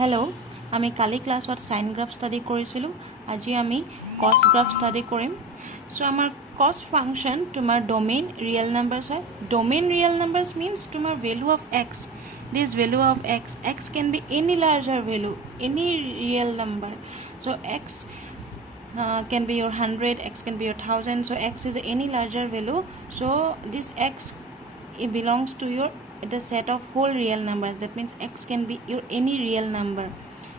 hello' আমি কালি ক্লাছত sign graph study কৰিছিলোঁ আজি আমি কস গ্ৰাফ ষ্টাডি কৰিম সো আমাৰ কস ফাংচন তোমাৰ ডোমেইন ৰিয়েল নাম্বাৰছ হয় ডোমেইন ৰিয়েল নাম্বাৰছ মিন্স তোমাৰ value of x this value of x can be any larger value any real number so x can be your 100 x can be your 1000 so x is any larger value so this x it belongs to your the set of whole real numbers that means x can be your any real number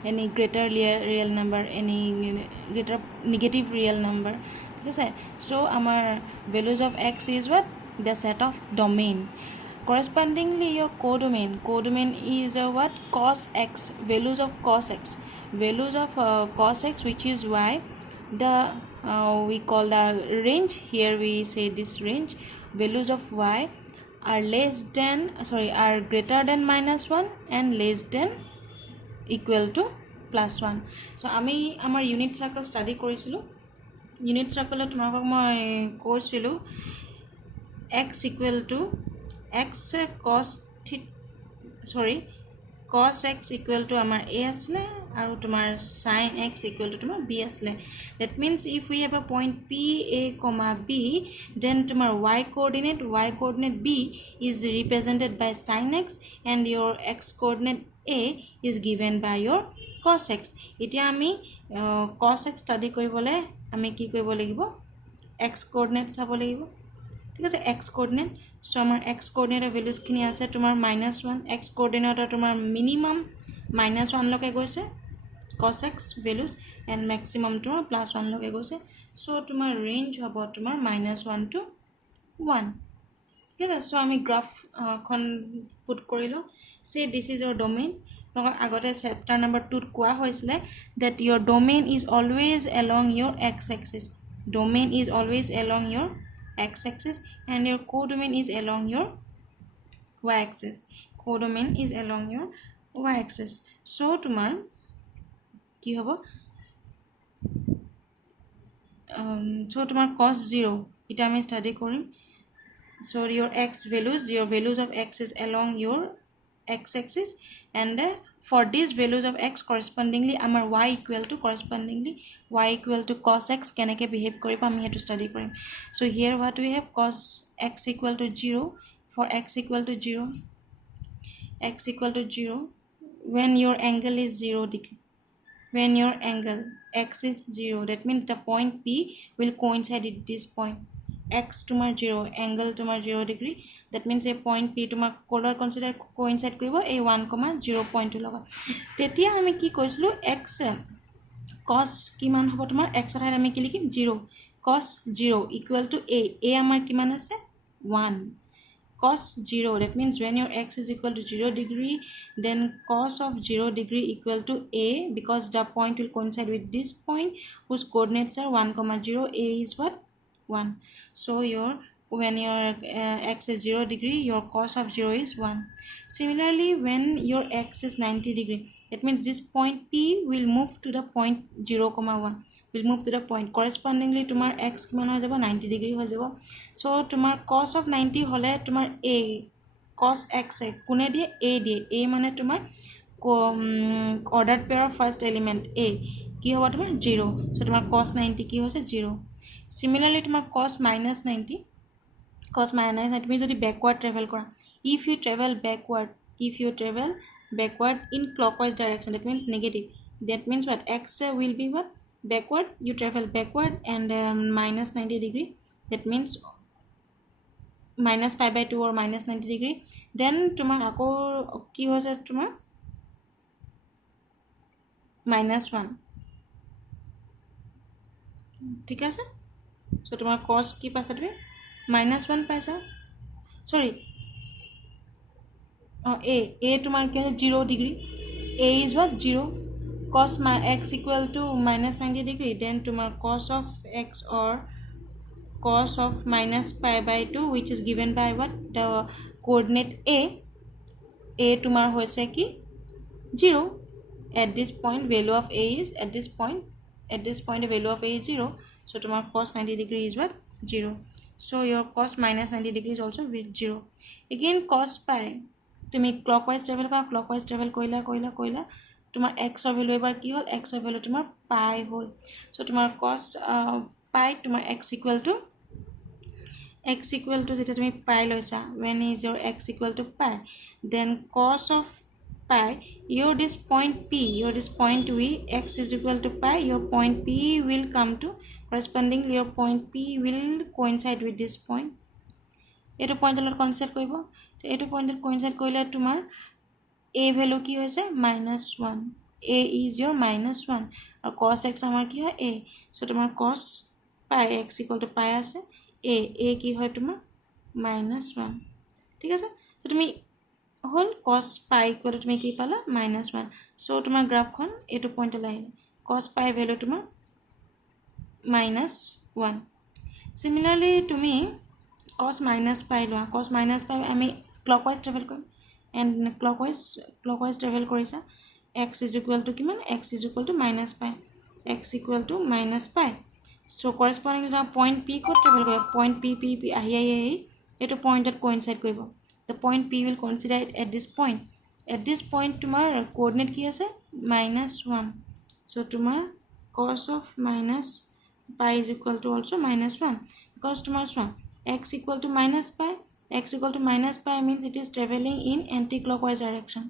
any greater real number any greater negative real number okay so our values of x is what the set of domain correspondingly your codomain is what cos x values of cos x cos x which is y the we call the range here we say this range values of y are less than are greater than -1 and less than equal to +1 so আমি আমাৰ unit circle study কৰিছিলোঁ unit সাৰ্কেলত তোমাক মই কৈছিলোঁ x equal to x cos x equal to আমাৰ a asle আৰু তোমাৰ sin x equal to তোমাৰ b asle that means if we have a point p a comma b then তোমাৰ y coordinate b is represented by sin x and your x coordinate a is given by your cos x এতিয়া আমি cos x study কৰিবলে আমি কি কৰিব লাগিব x coordinate চাব লাগিব ঠিক আছে x coordinate so আমাৰ x coordinate values খিনি আছে তোমাৰ -1 x coordinate তোমাৰ minimum -1 লকে গৈছে cos x values and maximum তোমাৰ +1 লকে গৈছে so তোমাৰ range হ'ব তোমাৰ -1 to 1 ঠিক আছে so আমি গ্ৰাফ খন পুট কৰিলো say this is your domain আগতে চ্যাপ্টাৰ নম্বৰ 2 কোৱা হৈছিলে that your domain is always along your x axis domain is always along your x axis and your codomain is along your y axis codomain is along your y axis so তোমাৰ কি হ'ব so তোমাৰ cos 0 এটা আমি study কৰিম so your values of x is along your x axis and for these values of x correspondingly our y equal to cos x keneke behave koriba ami hetu study korim so here what we have cos x equal to 0 for x equal to 0 when your angle is 0 degree when your angle x is 0 that means the point p will coincide with this point x tomar 0 angle tomar 0 degree that means a point p tomar color consider coincide koribo a 1,0 point loga tetia ami ki koislu x cos kiman hobo tomar x er ami ki likhim 0 cos 0 equal to a amar kiman ase 1 cos 0 that means when your x is equal to 0 degree then cos of 0 degree equal to a because the point will coincide with this point whose coordinates are 1,0 a is what 1 so your when your x is 0 degree your cos of 0 is 1 similarly when your x is 90 degree that means this point p will move to the point 0,1 will move to the point correspondingly tomar x kiman ho jabo 90 degree ho jabo so tomar cos of 90 hole tomar a cos x kune die a mane tomar ordered pair of first element a ki hoba tomar 0 so tomar cos 90 ki hoise 0 similarly tomar cos -90 means jodi backward travel kora if you travel backward in clockwise direction that means negative that means what x will be what backward you travel backward and -90 degree that means -pi/2 or -90 degree then tomar ako ki hoise tomar -1 ঠিক আছে so tomar cos ki paisa tumi -1 paisa sorry a tomar ki 0 degree a is what 0 cos x equal to -90 degree then tomar cos of x or cos of -pi/2 which is given by what the coordinate a tomar hoise ki 0 at this point value of a is at this point the value of a is 0 so tomar cos 90 degree is what 0 so your cos -90 degree is also 0 again cos pi তুমি clockwise travel কৰা clockwise travel কৰিলা তোমাৰ x value এবাৰ কি হ'ল x value তোমাৰ পাই হ'ল সো তোমাৰ cos পাই তোমাৰ x equal to যেটা তুমি পাই লৈছা when is your x equal to pi then cos of pi your this point p your this point v x is equal to pi your point p will come to correspondingly your point p will coincide with this point এটো পয়েন্টৰ লগত consider কৰিব এটো পয়েন্টত coincide কৰিলে তোমাৰ a value কি হৈছে -1 a is your -1 আৰু cos x আমাৰ কি হয় a সো তোমাৰ cos pi x equal to pi আছে a কি হয় তোমাৰ -1 ঠিক আছে সো তুমি হল cos pi equal to তুমি কি পালা -1 সো তোমাৰ গ্ৰাফখন এটো পয়েন্টলৈ আহিলে cos pi ভ্যালু তোমাৰ -1 similarly তুমি cos minus pi লোৱা cos minus pi আমি clockwise travel কৰিম and clockwise travel কৰিছা x is equal to কিমান x is equal to minus pi x equal to minus pi so corresponding to point p ক'ত travel কৰিব point p আহি এটো পয়েন্টত coincide কৰিব the point p will coincide at this point তোমাৰ coordinate কি আছে -1 so তোমাৰ cos of minus pi is equal to also -1 because তোমাৰ চোৱা x equal to minus pi means it is traveling in anti-clockwise direction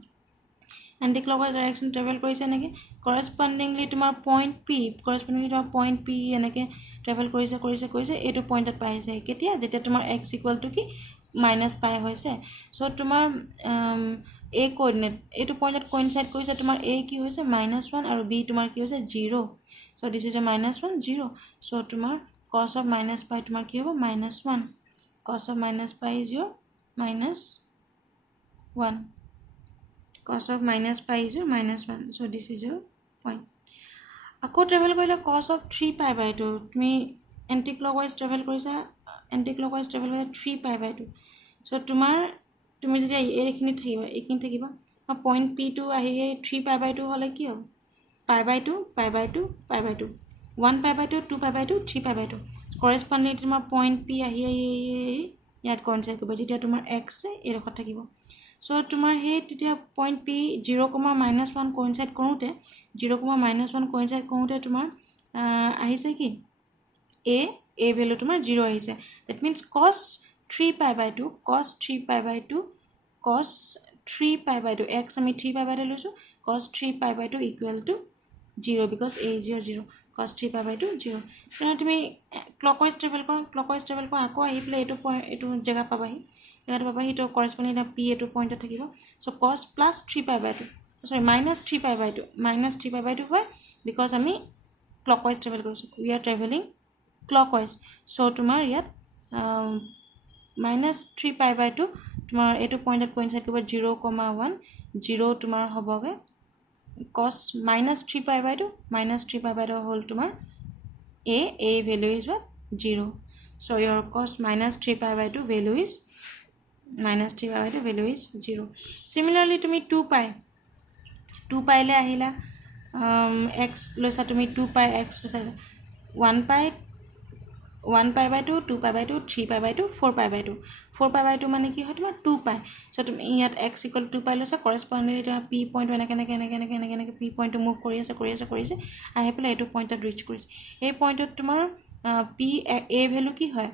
travel কৰিছে নেকি correspondingly তোমাৰ point p এনেকে travel কৰিছে এটো পয়েন্টত পাইছে কেতিয়া যেতিয়া তোমাৰ x equal to কি -pi হৈছে সো তোমাৰ a coordinate এটো পয়েন্টত coincide কৰিছে তোমাৰ a কি হৈছে -1 আৰু b তোমাৰ কি হৈছে 0 so this is a -1 0 so তোমাৰ cos of minus pi তোমাৰ কি হ'ব -1 cos of minus pi is your -1 cos of minus pi is your -1 so this is your point আকৌ travel কৰিলে cos of 3pi/2 তুমি anti-clockwise travel কৰিছা 3pi/2 so তুমি যেতিয়া এইখিনি থাকিবা point p টো আহি 3pi/2 হলে কি হ'ব pi/2 pi/2 pi/2 1pi/2 2pi/2 3pi/2 correspondingly তোমাৰ point p আহি ইয়াত coincide কৰিব যেতিয়া তোমাৰ x এই ৰেখাত থাকিব সো তোমাৰ হে তেতিয়া point p 0,-1 coincide কৰোতে 0,-1 coincide কৰোতে তোমাৰ আহিছে কি a ভ্যালু তোমাৰ 0 আহিছে that means cos 3pi/2 x আমি 3pi/2 লৈছো cos 3pi/2 equal to 0 because a is your 0 cos 3pi/2 0 so তুমি clockwise travel কৰা আকৌ আহি প্লে এটো জায়গা পাবাহি তো corresponding p এটো পয়েন্টত থাকিব so cos plus 3pi/2 sorry minus 3pi/2 হয় because আমি clockwise travel কৰিছো we are traveling clockwise so তোমাৰ ইয়াত minus 3pi/2 তোমাৰ এটো পয়েন্টত coincide কৰিব 0,1 0 তোমাৰ হবগে cos minus 3pi/2 হল তোমাৰ a value is what 0 so your cos minus 3pi/2 value is -3pi/2 0 similarly তুমি 2pi লে আহিলা x লৈছা তুমি 2pi x লৈছা 1pi/2 2pi/2 3pi/2 4pi/2 মানে কি হয় তোমাৰ 2pi so তুমি ইয়াত x equal to 2pi লৈছা correspondingly এটা p point এনেকে p point মুভ কৰি আছে আহি পেলাই এটো পয়েন্টত ৰিচ কৰিছে এই পয়েন্টত তোমাৰ p a ভ্যালু কি হয়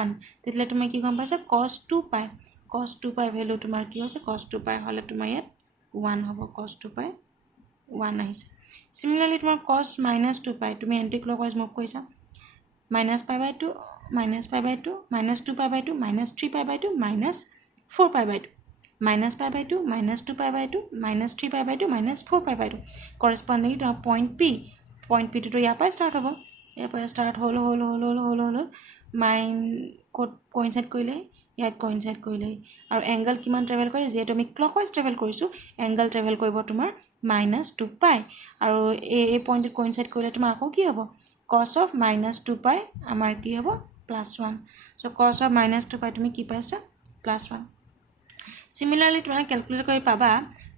1 তেতিয়ালে তুমি কি গম পাইছা cos 2pi ভ্যালু তোমাৰ কি হৈছে cos 2pi হলে তোমাৰ ইয়াত 1 হ'ব cos 2pi 1 আহিছে similarly তোমাৰ cos -2pi তুমি anti clockwise মুভ কৰিছা -pi/2 -pi/2 -2pi/2 -3pi/2 -4pi/2 -pi/2 -2pi/2 -3pi/2 -4pi/2 correspondingly to point p to ইয়াৰ পৰা start হ'ব ইয়াৰ পৰা start হল coincide কৰিলে ইয়াত coincide কৰিলে আৰু angle কিমান travel কৰে যেটো আমি clockwise travel কৰিছো angle travel কৰিব তোমাৰ -2pi আৰু এই পয়েন্টত coincide কৰিলে তোমাৰ আকৌ কি হ'ব cos of -2pi আমাৰ কি হ'ব +1 so cos of -2pi তুমি কি পাইছা +1 similarly তুমি ক্যালকুলেট কৰি পাবা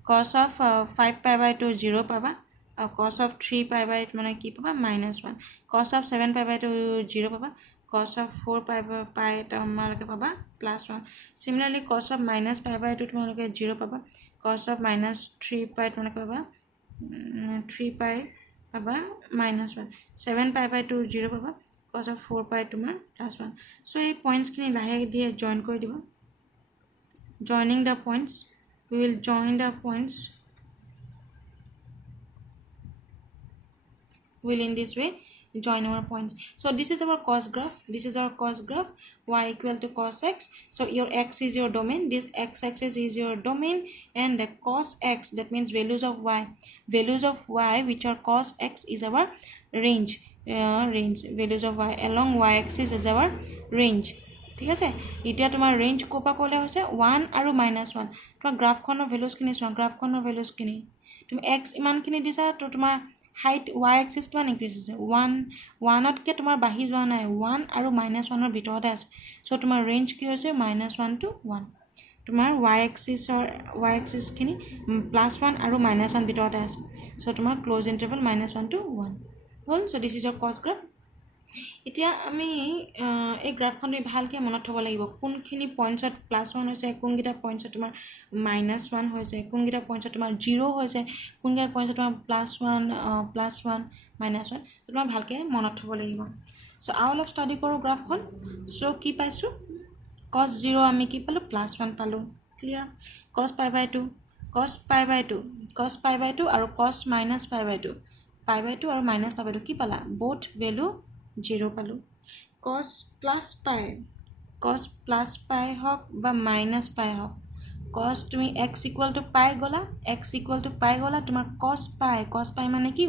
cos of 5pi/2 0 পাবা আৰু cos of 3pi/2 মানে কি পাবা -1 cos of 7pi/2 0 পাবা cos of 4pi তোমালোকে পাবা +1 similarly cos of -pi/2 তোমালোকে 0 পাবা cos of -3pi তোমালোকে পাবা 3 পাই পাবা -1 7 পাই বাই 2 0 পাবা cos of 4 পাই তোমাৰ +1 so এই পইণ্টছখিনি লাহে দিয়ে জয়েন কৰি দিব joining the points we will join the points will in this way join our points so this is our cos graph y equal to cos x so your x is your domain this x-axis is your domain and the cos x that means values of y which are cos x is our range values of y along y-axis is our range ঠিক আছে এতিয়া তোমাৰ range কোপা ক'লে হৈছে 1 আৰু -1 তোমাৰ গ্ৰাফখনৰ ভ্যালুজখিনি চোৱা গ্ৰাফখনৰ ভ্যালুজখিনি তুমি x ইমানখিনি দিছা তো তোমাৰ হাইট y axis কিমান ইনক্ৰিজ হৈছে 1 তকে তোমাৰ বাঢ়ি যোৱা নাই 1 আৰু -1 ৰ ভিতৰতে আছে সো তোমাৰ ৰেঞ্জ কি হৈছে -1 to 1 তোমাৰ y axis খিনি +1 আৰু -1 ভিতৰতে আছে সো তোমাৰ close interval -1 to 1 hall so this is your cos graph এতিয়া আমি এই গ্ৰাফখন ভালকে মনত থব লাগিব কোনখিনি পইণ্টছত +1 হৈছে কোনগিটা পইণ্টছত তোমাৰ -1 হৈছে কোনগিটা পইণ্টছত তোমাৰ 0 হৈছে কোনগিটা পইণ্টছত তোমাৰ +1 -1 তোমাৰ ভালকে মনত থব লাগিব সো আও অলপ ষ্টাডি কৰো গ্ৰাফখন সো কি পাইছো cos 0 আমি কি পালো +1 পালো clear cos pi by 2 cos pi by 2 আৰু cos -pi by 2 আৰু -pi by 2 কি পালা both value 0 পালো cos plus pi হক বা -pi হক cos তুমি x equal to pi গলা তোমাৰ cos pi মানে কি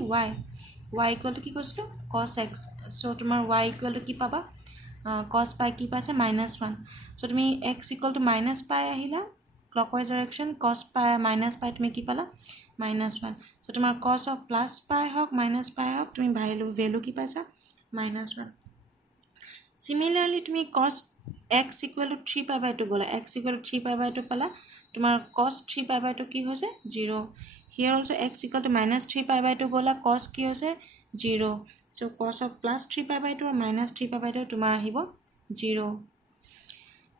y equal to কি কৈছিলো cos x so তোমাৰ y equal to কি পাবা cos pi কি পাছে -1 so তুমি x equal to -pi আহিলা clockwise direction cos pi -pi তুমি কি পালা -1 so তোমাৰ cos of plus pi Haque -pi হক তুমি value কি পাইছা -1 similarly তুমি cos x equal to 3 pi by 2 gola x equal to 3 pi by 2 pala tumar cos 3 pi by 2 ki hoise 0 here also x equal to -3 pi by 2 gola cos ki hoise 0 so cos of plus 3 pi by 2 or -3 pi by 2 tumar ahibo 0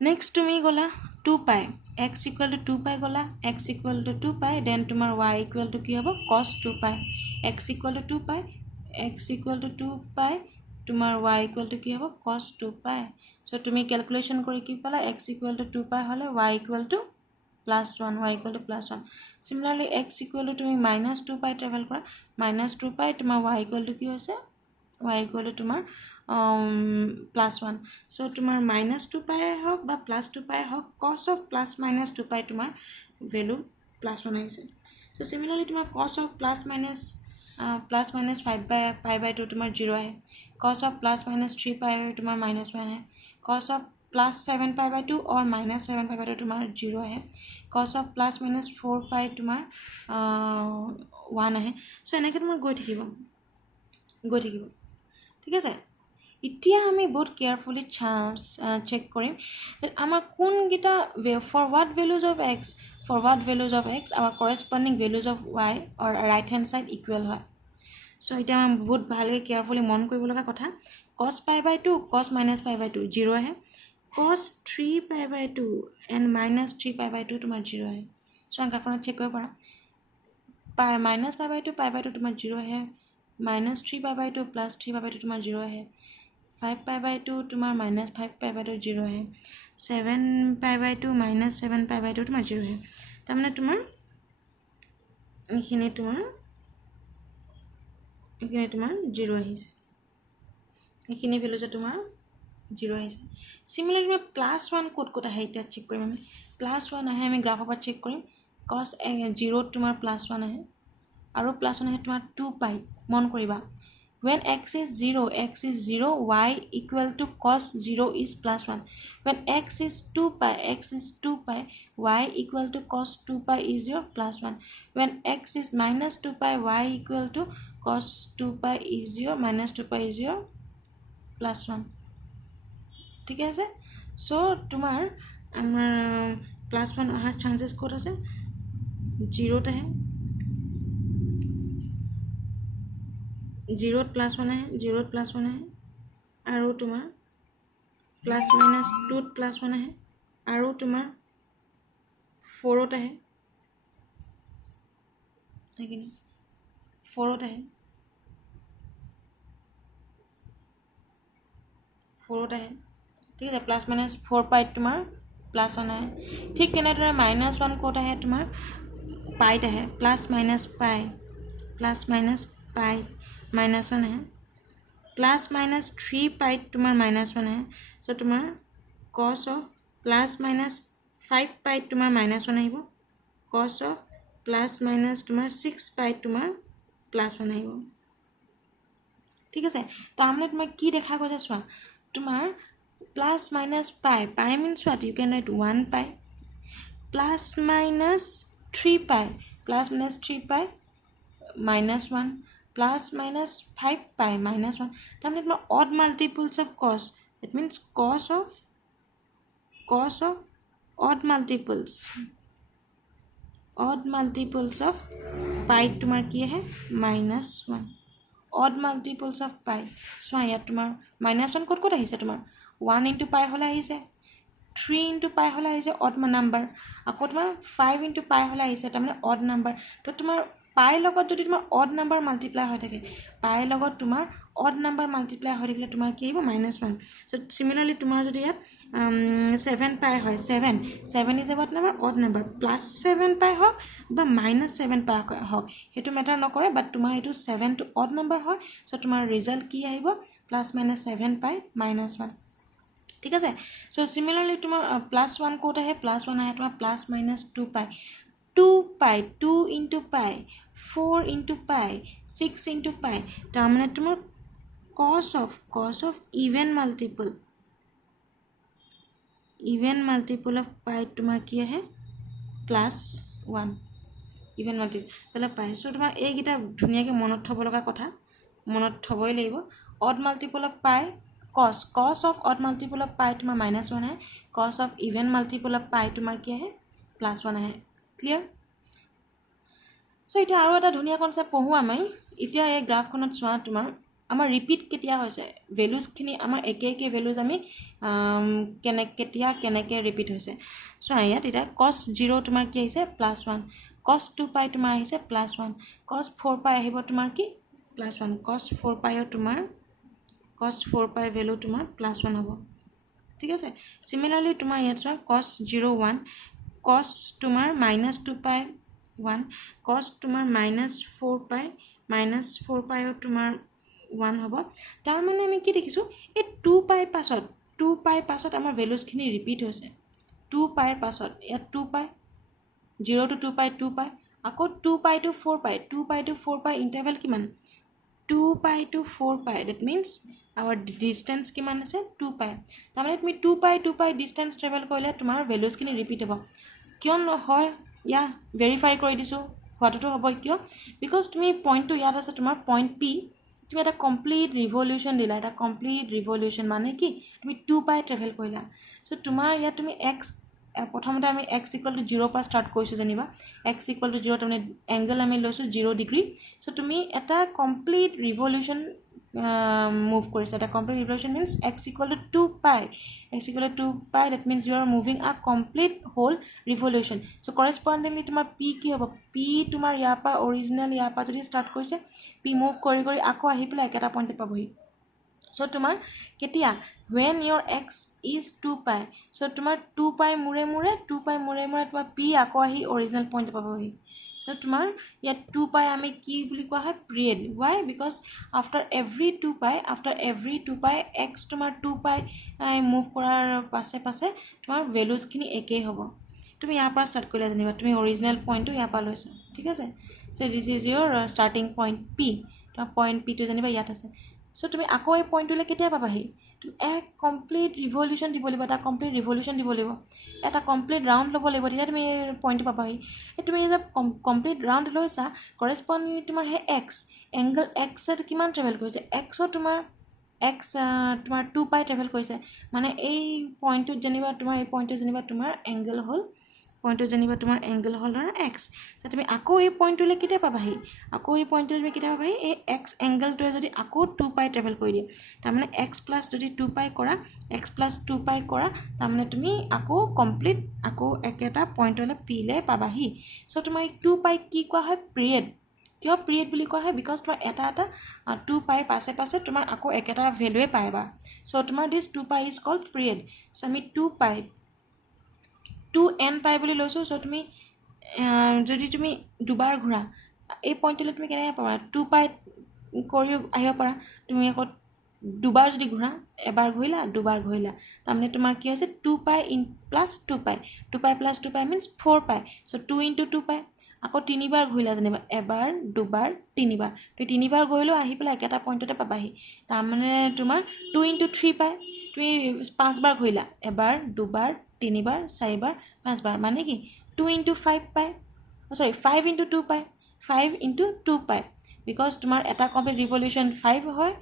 next tumi gola 2 pi x equal to 2 pi gola x equal to 2 pi then tumar y equal to ki hobo cos 2 pi x equal to 2 pi tumar y equal to ki hobo cos 2 pi so tumi calculation kori ki pala x equal to 2 pi hole y equal to +1 similarly x equal to tumi -2 pi travel kora -2 pi tumar y equal to ki hoise y equal to tumar +1 so tumar -2 pi hok ba +2 pi hok cos of plus -2 pi tumar value +1 aise so similarly tumar cos of plus minus 5 pi by 2 tumar 0 ahe cos of plus minus 3 pi tumar -1 hai cos of plus 7 pi by 2 or minus 7 pi by 2 tumar 0 hai cos of plus minus 4 pi tumar 1 hai so enake tumar goi thikibo ঠিক আছে ইতিয়া আমি বহুত carefully check কৰিম আমাৰ কোন গিটা for what values of x our corresponding values of y or right hand side equal হয় so এটা বহুত ভালকে কেয়ারফুলি মন কৰিব লগা কথা cos pi by 2 cos minus pi by 2 0 আহে cos 3 pi by 2 and minus 3 pi by 2 তোমাৰ 0 আহে so গ্ৰাফখনত চেক কৰিব পাৰা minus pi by 2 তোমাৰ 0 আহে minus 3 pi by 2 plus 3 pi by 2 তোমাৰ 0 আহে 5 pi by 2 তোমাৰ minus 5 pi by 2 0 আহে 7 pi by 2 minus 7 pi by 2 তোমাৰ 0 আহে তাৰমানে তোমাৰ এইখিনি তোমাৰ 0 আহিছে এইখিনি ভ্যালু যে তোমাৰ 0 আহিছে similarly মই +1 কোড আহে এটা চেক কৰিম আমি +1 আহে আমি গ্ৰাফৰ পৰা চেক কৰিম cos 0 তোমাৰ +1 আহে আৰু +1 আহে তোমাৰ 2 pi মন কৰিবা when x is 0 y equal to cos 0 is +1 when x is 2 pi y equal to cos 2 pi is your +1 when x is minus 2 pi y equal to cos 2 pi is your minus 2 pi is your +1 ঠিক আছে so তোমাৰ আমাৰ +1 অহাৰ chances ক'ত আছে 0 তে 0 +1 আহে 0 +1 আহে আৰু তোমাৰ প্লাস মাইনাস 2 +1 আহে আৰু তোমাৰ 4 আহে এইখিনি 4 আহে 4 আহে ঠিক আছে প্লাছ মাইনাছ 4 পাইত তোমাৰ প্লাছ 1 আহে ঠিক তেনেদৰে -1 ক'ত আহে তোমাৰ পাইত আহে প্লাছ মাইনাছ পাই -1 আহে প্লাছ মাইনাছ 3 পাইত তোমাৰ -1 আহে চ' তোমাৰ cos of প্লাছ মাইনাছ 5 পাইত তোমাৰ -1 আহিব cos of প্লাছ মাইনাছ তোমাৰ 6 পাইত তোমাৰ +1 আহিব ঠিক আছে তাৰমানে তোমাৰ কি দেখা গৈছে চোৱা তোমাৰ প্লাছ মাইনাছ পাই means what you can write 1 পাই প্লাছ মাইনাছ 3 পাই প্লাছ মাইনাছ 3 পাই -1 প্লাছ মাইনাছ 5 পাই -1 তাৰমানে তোমাৰ odd multiples of cos it means cos of odd multiples of pi তোমাৰ কি আহে -1 odd multiples of pi চোৱা ইয়াত তোমাৰ -1 ক'ত আহিছে তোমাৰ 1 into pi হ'লে আহিছে 3 into pi হ'লে আহিছে odd number আকৌ তোমাৰ 5 into pi হ'লে আহিছে তাৰমানে odd number তো তোমাৰ pi লগত যদি তোমাৰ odd number multiply হৈ থাকে pi লগত তোমাৰ odd number multiply হৈ থাকিলে তোমাৰ কি আহিব -1 so similarly তোমাৰ যদি ইয়াত 7 pi হয় 7 is about number odd number +7 pi হওক বা -7 pi হওক হেতু মেটাৰ নকৰে বাট তোমাৰ এটো 7 to odd number হয় so তোমাৰ ৰিজাল্ট কি আহিব +-7 pi -1 ঠিক আছে so similarly তোমাৰ +1 ক'ত আহে +1 আহে তোমাৰ +-2 pi 2 into pi 4 into pi 6 into pi তাৰমানে তোমাৰ cos of even multiple of pi তোমাৰ কি আহে +1 even multiple তাহলে pi so তোমাৰ এইকেইটা ধুনীয়াকৈ মনত থব লগা কথা মনত থবই লাগিব odd multiple of pi cos of odd multiple of pi তোমাৰ -1 আহে cos of even multiple of pi তোমাৰ কি আহে +1 আহে ক্লিয়াৰ so এটা আৰু এটা ধুনীয়া কনসেপ্ট পঢ়ো আমি এতিয়া এই গ্ৰাফখনত চোৱা তোমাৰ আমাৰ ৰিপিট কেতিয়া হৈছে ভ্যালুজখিনি আমাৰ একে ভ্যালুজ আমি কেনেকে ৰিপিট হৈছে সো ইয়াত এটা cos 0 তোমাৰ কি আহিছে +1 cos 2 pi তোমাৰ আহিছে +1 cos 4 pi আহিব তোমাৰ কি +1 cos 4 pi তোমাৰ cos 4 pi ভ্যালু তোমাৰ +1 হ'ব ঠিক আছে সিমিলাৰলি তোমাৰ ইয়াত চোৱা cos 0 1 cos তোমাৰ -2 pi 1 cos তোমাৰ -4 pi -4 pi তোমাৰ 1 হ'ব তাৰ মানে আমি কি দেখিছো এই 2 pi পাছত আমাৰ ভ্যালুজখিনি ৰিপিট হৈছে 2 pi পাছত ইয়াত 2 pi 0 to 2 pi 2 pi আকৌ 2 pi to 4 pi 2 pi to 4 pi interval কিমান 2 pi to 4 pi that means our distance কিমান আছে 2 pi তাৰ মানে তুমি 2 pi distance travel কৰিলে তোমাৰ ভ্যালুজখিনি ৰিপিট হ'ব কিয় নহয় ইয়া ভেৰিফাই কৰি দিছো হোৱাটো হ'ব কিয় বিকজ তুমি পইণ্টটো ইয়াত আছে তোমাৰ পইণ্ট p তুমি এটা কমপ্লিট ৰিভলিউশন দিলা এটা কমপ্লিট ৰিভলিউশন মানে কি তুমি 2 pi ট্ৰেভেল কৰিলা সো তোমাৰ ইয়াত তুমি x প্ৰথমতে আমি x = 0 পৰা ষ্টাৰ্ট কৰিছো জানিবা x = 0 তাৰমানে এংগল আমি লৈছো 0 ডিগ্ৰী সো তুমি এটা কমপ্লিট ৰিভলিউশন মুভ কৰিছা এটা complete ৰিভলিউশন means x = 2 pi that means you are moving a complete whole revolution so correspondingly তোমাৰ p কি হ'ব p তোমাৰ ইয়াৰ পৰা অৰিজিনাল ইয়াৰ পৰা যদি ষ্টাৰ্ট কৰিছে p মুভ কৰি আকৌ আহি পেলাই এটা পইণ্টে পাবহি so তোমাৰ কেতিয়া when your x is 2 pi so তোমাৰ 2 pi মুৰে তোমাৰ p আকৌ আহি অৰিজিনাল পইণ্ট পাবহি so তোমাৰ ইয়াত 2 pi আমি কি বুলি কোৱা হয় period why because after every 2 pi x তোমাৰ 2 pi মুভ কৰাৰ পাছে তোমাৰ ভ্যালুজ খিনি একেই হ'ব তুমি ইয়াৰ পৰা ষ্টাৰ্ট কৰিলা জানিবা তুমি অৰিজিনাল পইণ্টটো ইয়াৰ পৰা লৈছা ঠিক আছে so this is your starting point p তোমাৰ পইণ্ট p টো জানিবা ইয়াত আছে so তুমি আকৌ এই পইণ্টটোলে কেতিয়া পাবাহি তুমি এক কমপ্লিট ৰিভলিউশন দিব লাগিব এটা কমপ্লিট ৰাউন্ড ল'ব লাগিব তেতিয়া তুমি পইণ্ট পাবাহি তুমি যেতিয়া কমপ্লিট ৰাউন্ড লৈছা কৰেসপন্ডিং তোমাৰ হে x এংগল x এত কিমান ট্ৰেভেল কৰিছে x তোমাৰ 2 pi ট্ৰেভেল কৰিছে মানে এই পইণ্টটো জানিবা তোমাৰ এই পইণ্টটো জানিবা তোমাৰ এংগল হ'ল x so তুমি আকৌ এই পইণ্টটোলে কেতিয়া পাবাহি এই x এংগলটোৱে যদি আকৌ 2 pi ট্ৰেভেল কৰি দিয়ে তাৰ মানে x + যদি 2 pi কৰা তাৰ মানে তুমি আকৌ কমপ্লিট আকৌ একেটা পইণ্টলে p লে পাবাহি so তোমাৰ এই 2 pi কি কোৱা হয় পিৰিয়ড কিয় পিৰিয়ড বুলি কোৱা হয় বিকজ তোমাৰ এটা 2 পাইৰ পাছে পাছে তোমাৰ আকৌ একেটা ভেলুৱে পাইবা সো তোমাৰ দিছ 2 পাই ইজ কল্ড পিৰিয়ড সো আমি 2 পাই 2n পাই বুলি লৈছো সো তুমি যদি তুমি দুবাৰ ঘূৰা এই পইণ্টলৈ তুমি কেনেকৈ পাবা 2 পাই কৰি আহিব পাৰা তুমি আকৌ দুবাৰ যদি ঘূৰা এবাৰ ঘূৰিলা দুবাৰ ঘূৰিলা তাৰমানে তোমাৰ কি হৈছে 2 পাই প্লাছ 2 পাই 2 পাই প্লাছ 2 পাই মিন্স 4 পাই সো 2 ইনটু 2 পাই আকৌ তিনিবাৰ ঘূৰিলা যেনিবা এবাৰ দুবাৰ তিনিবাৰ তুমি তিনিবাৰ গ'লেও আহি পেলাই একেটা পইণ্টতে পাবাহি তাৰমানে তোমাৰ 2 ইনটু 3 পাই তুমি 5 বাৰ ঘূৰিলা এবাৰ দুবাৰ তিনিবাৰ চাৰিবাৰ পাঁচবাৰ মানে কি 2 ইনটু 5 পাই সৰি 5 ইনটু 2 পাই 5 ইনটু 2 পাই বিকজ তোমাৰ এটা কমপ্লিট ৰিভলিউশ্যন 5 হয়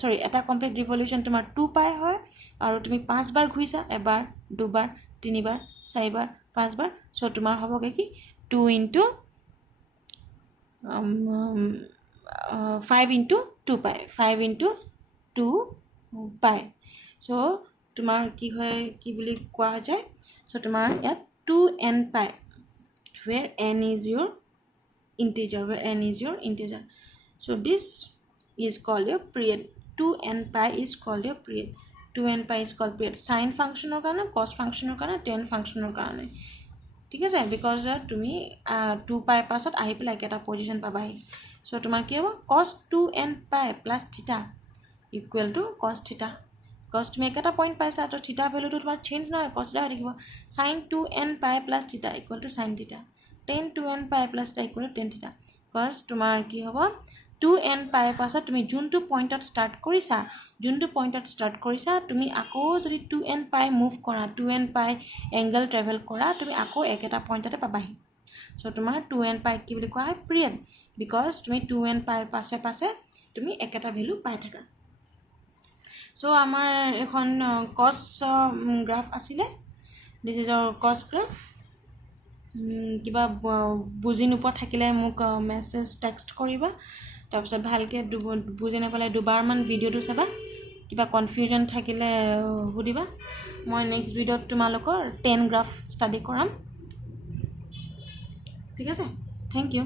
সৰি এটা কমপ্লিট ৰিভলিউশ্যন তোমাৰ 2 পাই হয় আৰু তুমি 5 বাৰ ঘূৰিছা এবাৰ দুবাৰ তিনিবাৰ চাৰিবাৰ পাঁচবাৰ সো তোমাৰ হ'বগে কি 2 ইনটু 5 ইনটু 2 পাই 5 ইনটু 2 পাই সো তোমাৰ কি হয় কি বুলি কোৱা যায় সো তোমাৰ ইয়াত 2n পাই where n is your integer so this is called your period 2n pi is called your period 2n pi is called period sine function karone cos function karone tan function karone ঠিক আছে because তুমি 2 পাই পাছত আহি পেলাই এটা position পাবাহি so তোমাৰ কি হ'ব cos 2n pi plus theta equal to cos theta cos তুমি একটা পয়েন্ট পাইছা তো থিটা ভ্যালুটো তোমাৰ চেঞ্জ নহয় cos থিটা হৈ থাকিব sin 2n pi plus theta equal to sin theta tan 2n pi plus theta equal to tan theta cos তোমাৰ কি হ'ব 2n pi পাছত তুমি যোনটো পয়েন্টত স্টাৰ্ট কৰিছা তুমি আকৌ যদি 2n pi মুভ কৰা 2n pi এংগল ট্ৰেভেল কৰা তুমি আকৌ একেটা পয়েন্টতে পাবাহি সো তোমাৰ 2n pi কি বুলি কোৱা হয় পিৰিয়ড বিকজ তুমি 2n pi পাছে পাছে তুমি একেটা ভ্যালু পাই থাকা সো আমাৰ এখন cos গ্ৰাফ আছিলে দিস ইজ আওৰ cos গ্ৰাফ কিবা বুজি নোপোৱা থাকিলে মোক মেছেজ টেক্সট কৰিবা তাৰপিছত ভালকৈ বুজি নাপালে দুবাৰমান ভিডিঅ'টো চাবা কিবা কনফিউজন থাকিলে সুধিবা মই নেক্সট ভিডিঅ'ত তোমালোকৰ 10 গ্ৰাফ ষ্টাডি কৰাম ঠিক আছে থেংক ইউ